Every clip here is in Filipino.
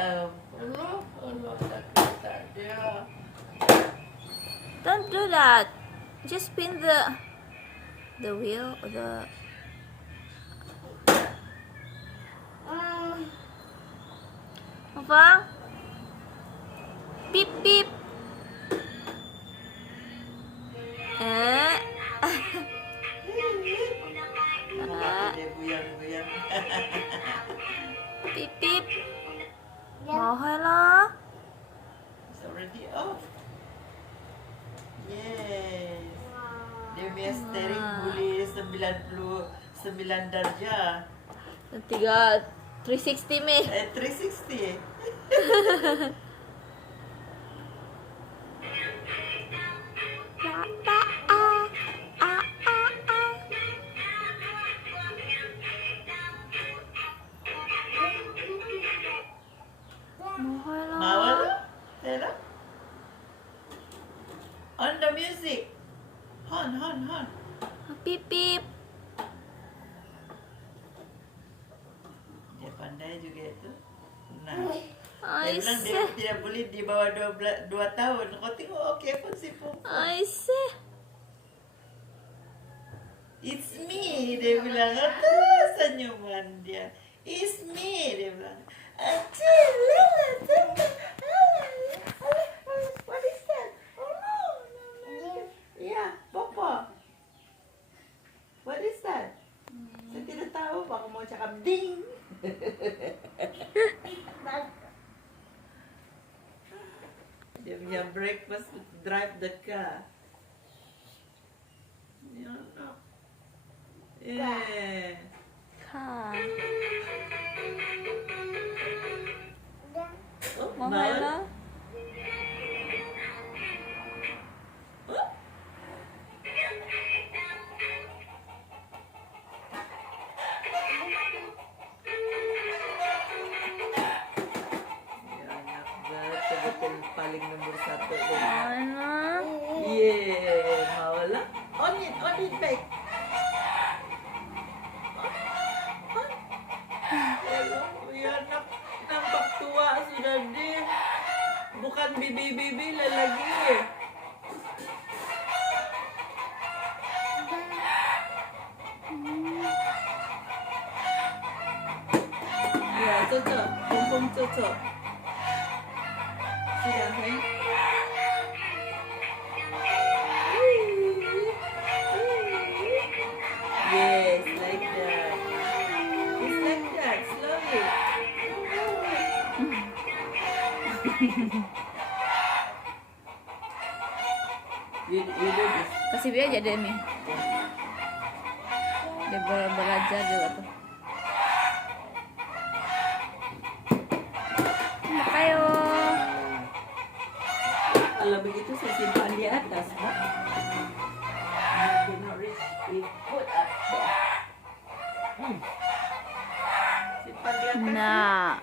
Allah, nakita dia. Don't do that. Just spin the wheel or the. Apa? Beep beep. Eh. Kenapa dia buyang-buyang? Beep beep. Mahal lah. It's already off. Yes. Dia punya steering boleh 99 darjah. 360 meh. 360. Mahal lah. Mahal lah. Tera. On the music. Hon. Beep beep. Dia pandai juga itu. Nah. I Dia bilang dia see. tidak boleh di bawah 2 tahun. Kau tengok okey pun si Pung. I see. It's me, dia bilang. Itu senyuman dia. It's me, dia bilang. What is that? Oh no. Yeah, Papa. What is that? Saya tidak tahu, Pak mau cakap ding. Dia punya breakfast drive the car. Ya, no. Yeah. Car. Oh, Mahal lah. Oh. Ya, anak betul-betul paling nomor 1 tu. Mahal lah. Yeah, mahal lah. On it, baik. Ya, anak nampak tua sudah dia. Bukan bibi-bibi lah lagi. Ya, cocok. Pung cocok. Sudah, Yes, like that. It's like that, slowly. You do this. Kasih dia aja deh nih. Dia belajar juga tuh. Makayo. Kalau begitu saya simpan di atas, Pak. You cannot reach it. Put up there. Simpan di atas. Nah.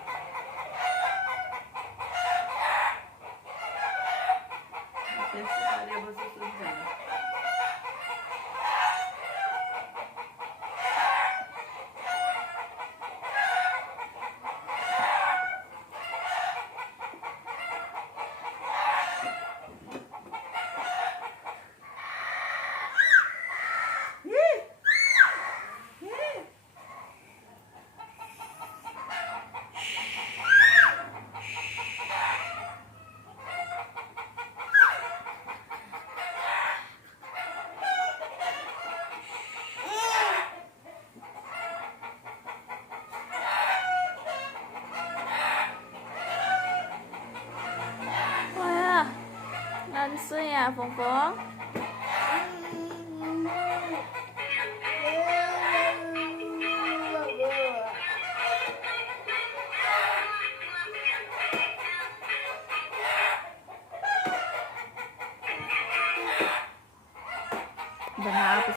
Dia bersusun sana. Wah ya. Langsung ya, Pong Pong.